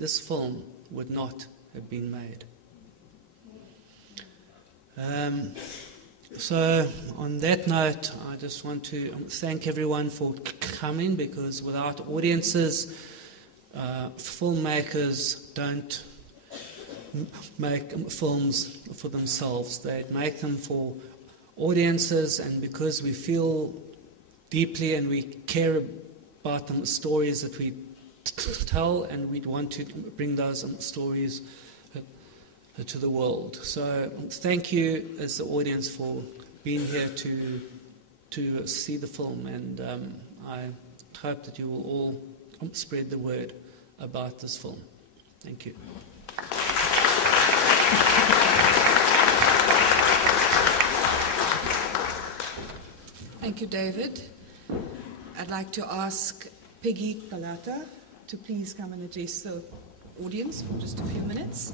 this film would not have been made. So on that note, I just want to thank everyone for coming, because without audiences, filmmakers don't make films for themselves. They make them for audiences, and because we feel deeply and we care about the stories that we tell, and we want to bring those stories to the world. So thank you as the audience for being here to see the film, and I hope that you will all spread the word about this film. Thank you. Thank you, David. I'd like to ask Peggy Kalata to please come and address the audience for just a few minutes.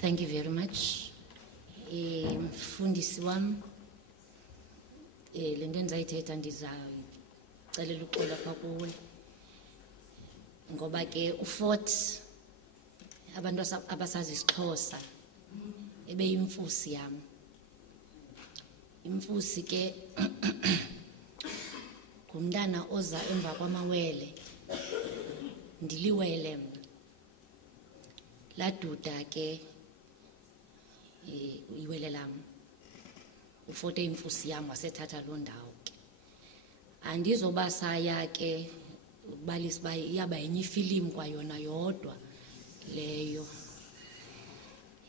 Thank you very much. Mfundisi wami le nto endizayithetha ndizayicela uxola phaa kuwe, ngoba ke u-Fort abantu abasazi isiXhosa ebeyimfusi yam. Imfusi ke ngumntana oza emva kwamawele, ndiliwele mna. Laduda ke iwele lam, u-Fort imfusi yam wasethatha loo ndawo ke. Andizoba saya ke ubalisa uba iyaba yenye ifilimu kwayona yodwa leyo.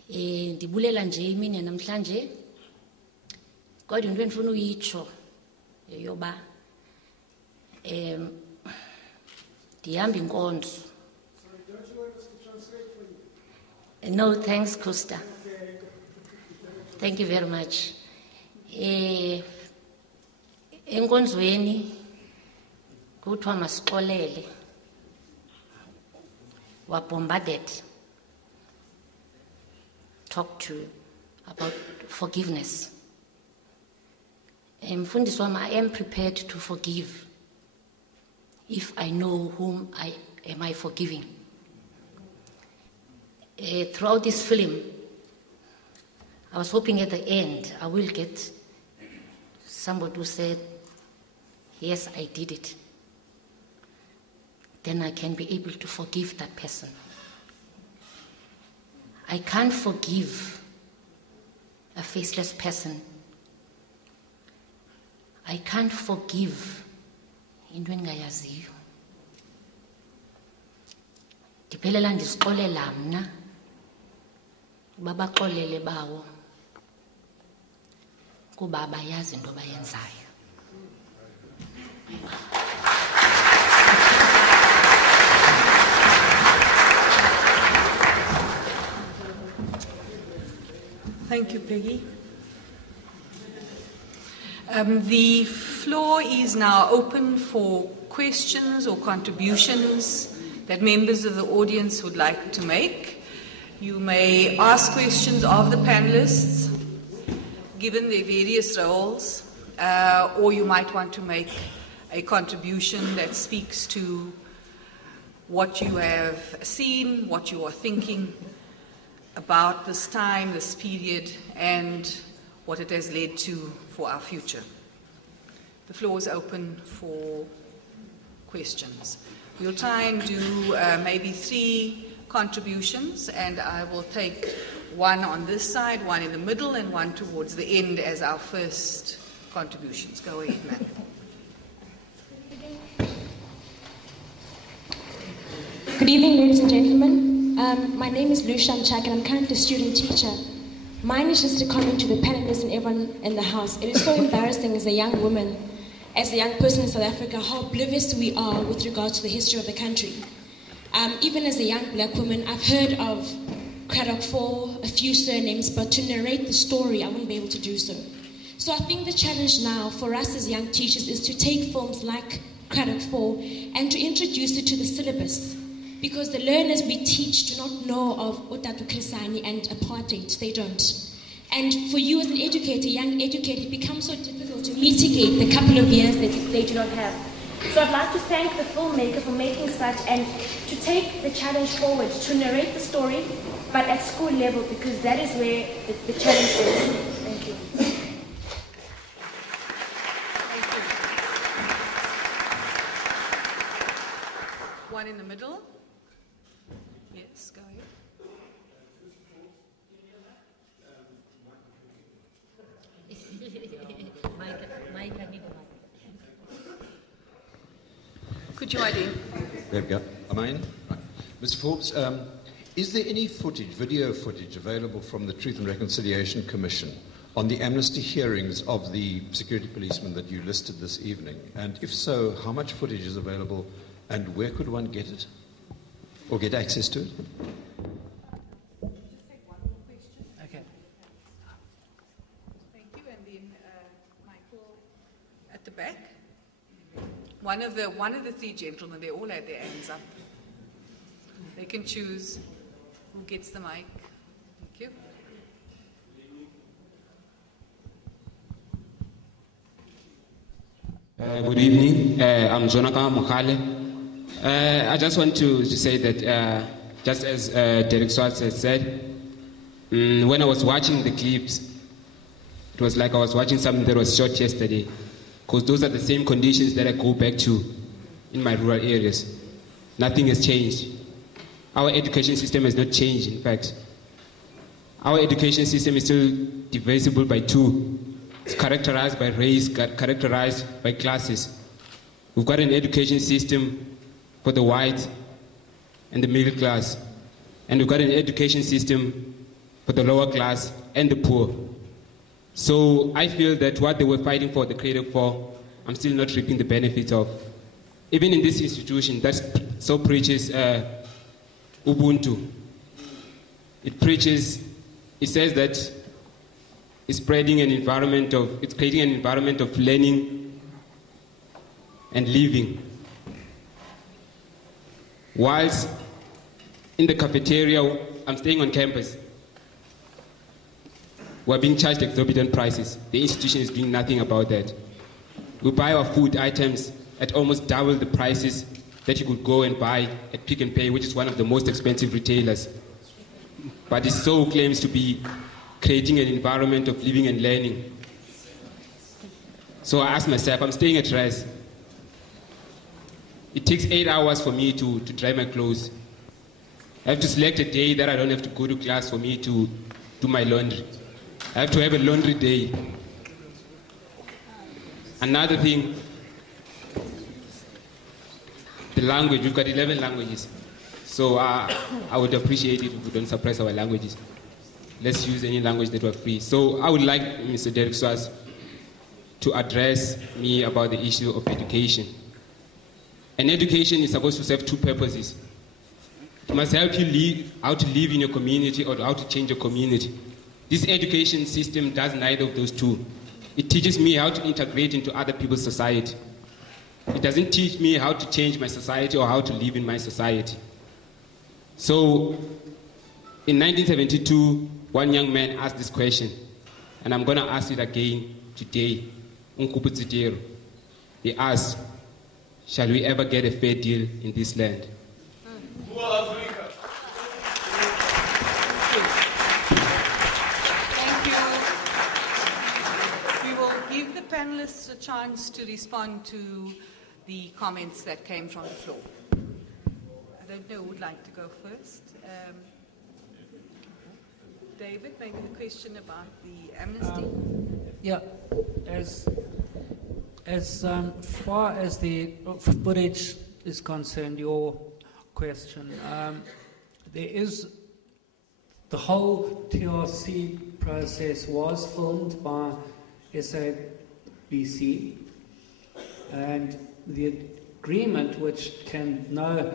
Ndibulela nje imini namhlanje, kodwa into endifuna uyitsho yoba ndihamba inkonzo. Sorry, don't you want us to translate for you? No, thanks, Costa. Thank you very much. Enkonzweni kuthiwa masixolele, were bombarded, talk to about forgiveness. Mfundisi wami, I am prepared to forgive if I know whom am I forgiving. Throughout this film, I was hoping at the end I will get somebody who said, yes, I did it. Then I can be able to forgive that person. I can't forgive a faceless person. I can't forgive into endingayaziyo. Ndiphelela ndizixolela mna uba baxolele bawo kuba abayazi into abayenzayo. Thank you, Peggy. The floor is now open for questions or contributions that members of the audience would like to make. You may ask questions of the panelists, given their various roles, or you might want to make a contribution that speaks to what you have seen, what you are thinking about this time, this period, and what it has led to for our future. The floor is open for questions. We'll try and do maybe 3 contributions, and I will take one on this side, one in the middle, and one towards the end as our first contributions. Go ahead, ma'am. Good evening, ladies and gentlemen. My name is Lushan Chak, and I'm currently a student teacher. Mine is just a comment to the panelists and everyone in the house. It is so embarrassing as a young woman, as a young person in South Africa, how oblivious we are with regards to the history of the country. Even as a young black woman, I've heard of Craddock 4, a few surnames, but to narrate the story, I wouldn't be able to do so. So I think the challenge now for us as young teachers is to take films like Craddock 4 and to introduce it to the syllabus. Because the learners we teach do not know of Otatu Krisani and apartheid, they don't. And for you as an educator, young educator, it becomes so difficult to mitigate the couple of years that they do not have. So I'd like to thank the filmmaker for making such and to take the challenge forward, to narrate the story, but at school level, because that is where the challenge is. Thank you. One in the middle. Yes, go ahead. Could you identify? There we go. Am I in? Right. Mr. Forbes, is there any footage, video footage, available from the Truth and Reconciliation Commission on the amnesty hearings of the security policemen that you listed this evening? And if so, how much footage is available and where could one get it? Or get access to it? Okay. Thank you. And then Michael at the back. One of the three gentlemen, they all had their hands up. They can choose who gets the mic. Thank you. Good evening. I'm Zonaka Mokhale. I just want to say that, just as Derek Swartz has said, when I was watching the clips, it was like I was watching something that was shot yesterday, because those are the same conditions that I go back to in my rural areas. Nothing has changed. Our education system has not changed, in fact. Our education system is still divisible by two. It's characterized by race, characterized by classes. We've got an education system for the white and the middle class. And we've got an education system for the lower class and the poor. So I feel that what they were fighting for, the Cradoock for, I'm still not reaping the benefits of. Even in this institution that so preaches Ubuntu, it says that it's creating an environment of learning and living. Whilst in the cafeteria, I'm staying on campus, we're being charged exorbitant prices. The institution is doing nothing about that. We buy our food items at almost double the prices that you could go and buy at Pick and Pay, which is one of the most expensive retailers. But it so claims to be creating an environment of living and learning. So I asked myself, I'm staying at Res. It takes 8 hours for me to dry my clothes. I have to select a day that I don't have to go to class for me to do my laundry. I have to have a laundry day. Another thing, the language. We've got 11 languages. So I would appreciate it if we don't suppress our languages. Let's use any language that we're free. So I would like Mr. Derek Swartz to address me about the issue of education. And education is supposed to serve two purposes. It must help you how to live in your community or how to change your community. This education system does neither of those two. It teaches me how to integrate into other people's society. It doesn't teach me how to change my society or how to live in my society. So, in 1972, one young man asked this question, and I'm going to ask it again today. He asked, shall we ever get a fair deal in this land? Thank you. We will give the panelists a chance to respond to the comments that came from the floor. I don't know who would like to go first. David, maybe the question about the amnesty? Yeah, as far as the footage is concerned, your question, there is the whole TRC process was filmed by SABC, and the agreement, which can no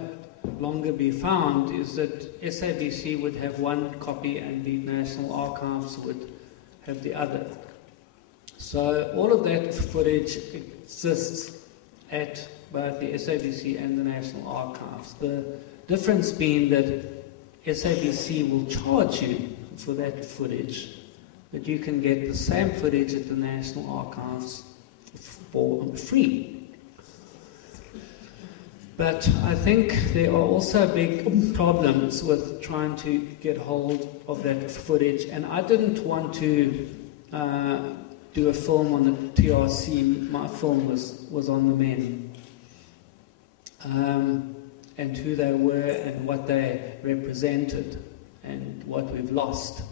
longer be found, is that SABC would have one copy and the National Archives would have the other. So all of that footage exists at both the SABC and the National Archives. The difference being that SABC will charge you for that footage, that you can get the same footage at the National Archives for free. But I think there are also big problems with trying to get hold of that footage, and I didn't want to do a film on the TRC. My film was on the men, and who they were and what they represented and what we've lost.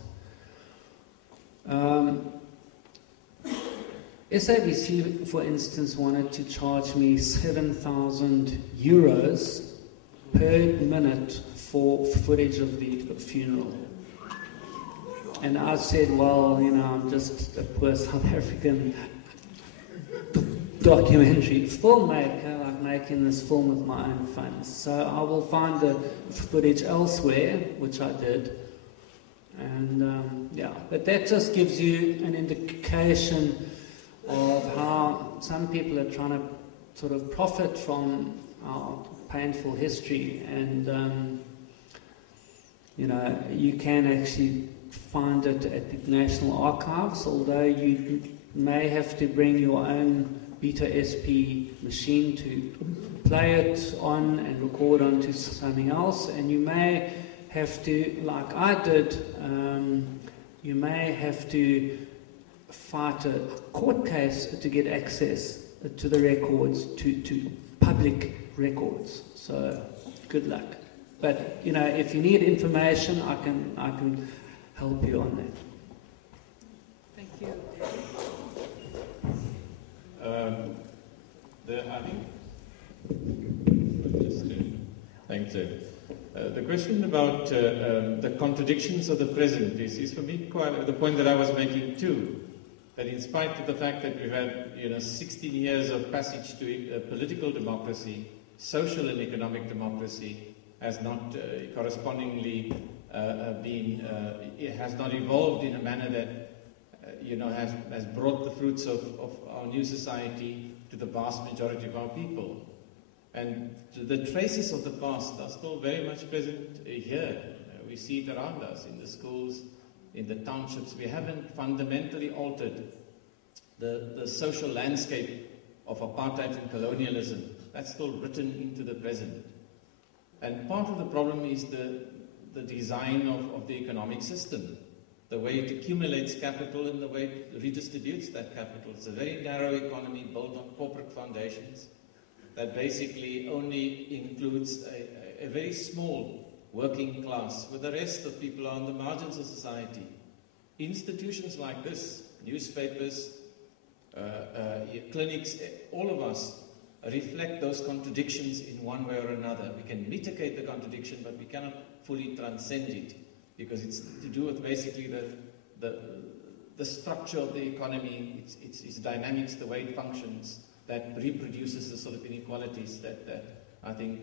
SABC, for instance, wanted to charge me 7,000 euros per minute for footage of the funeral. And I said, well, you know, I'm just a poor South African documentary filmmaker, like making this film with my own funds. So I will find the footage elsewhere, which I did. And yeah, but that just gives you an indication of how some people are trying to sort of profit from our painful history. And you know, you can actually find it at the National Archives, although you may have to bring your own Beta SP machine to play it on and record onto something else, and you may have to, like I did, you may have to fight a court case to get access to the records, to public records. So good luck. But you know, if you need information, I can help you on that. Thank you. Thanks. The question about the contradictions of the present is for me quite the point that I was making too. That in spite of the fact that we've had 16 years of passage to political democracy, social and economic democracy has not correspondingly it has not evolved in a manner that has brought the fruits of our new society to the vast majority of our people. And the traces of the past are still very much present here. We see it around us, in the schools, in the townships. We haven't fundamentally altered the social landscape of apartheid and colonialism. That's still written into the present. And part of the problem is the design of the economic system, the way it accumulates capital and the way it redistributes that capital. It's a very narrow economy built on corporate foundations that basically only includes a very small working class, where the rest of people are on the margins of society. Institutions like this, newspapers, clinics, all of us reflect those contradictions in one way or another. We can mitigate the contradiction, but we cannot fully transcend it, because it's to do with basically the structure of the economy, its dynamics, the way it functions, that reproduces the sort of inequalities that I think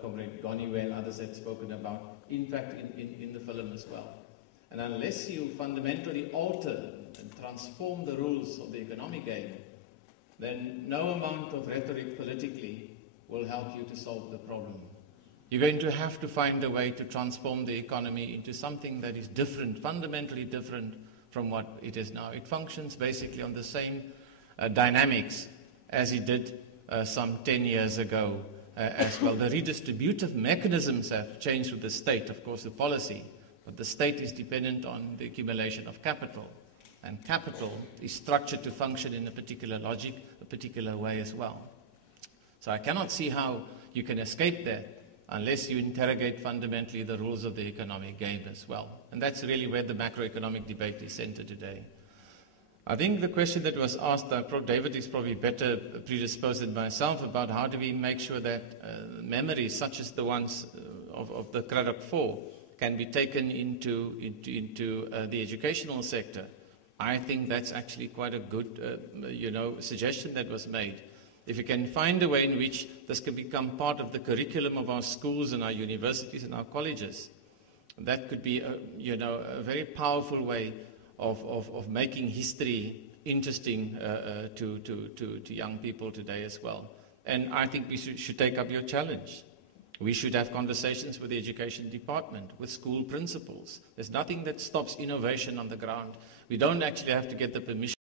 Comrade Goniwe and others had spoken about, in fact, in the film as well. And unless you fundamentally alter and transform the rules of the economic game, then no amount of rhetoric politically will help you to solve the problem. You're going to have to find a way to transform the economy into something that is different, fundamentally different from what it is now. It functions basically on the same dynamics as it did some 10 years ago as well. The redistributive mechanisms have changed with the state, of course, the policy, but the state is dependent on the accumulation of capital, and capital is structured to function in a particular logic, a particular way as well. So I cannot see how you can escape that unless you interrogate fundamentally the rules of the economic game as well. And that's really where the macroeconomic debate is centered today. I think the question that was asked, David is probably better predisposed than myself, about how do we make sure that memories such as the ones of the Craddock 4 can be taken into the educational sector. I think that's actually quite a good suggestion that was made. If we can find a way in which this can become part of the curriculum of our schools and our universities and our colleges, that could be a very powerful way of making history interesting to young people today as well. And I think we should take up your challenge. We should have conversations with the education department, with school principals. There's nothing that stops innovation on the ground. We don't actually have to get the permission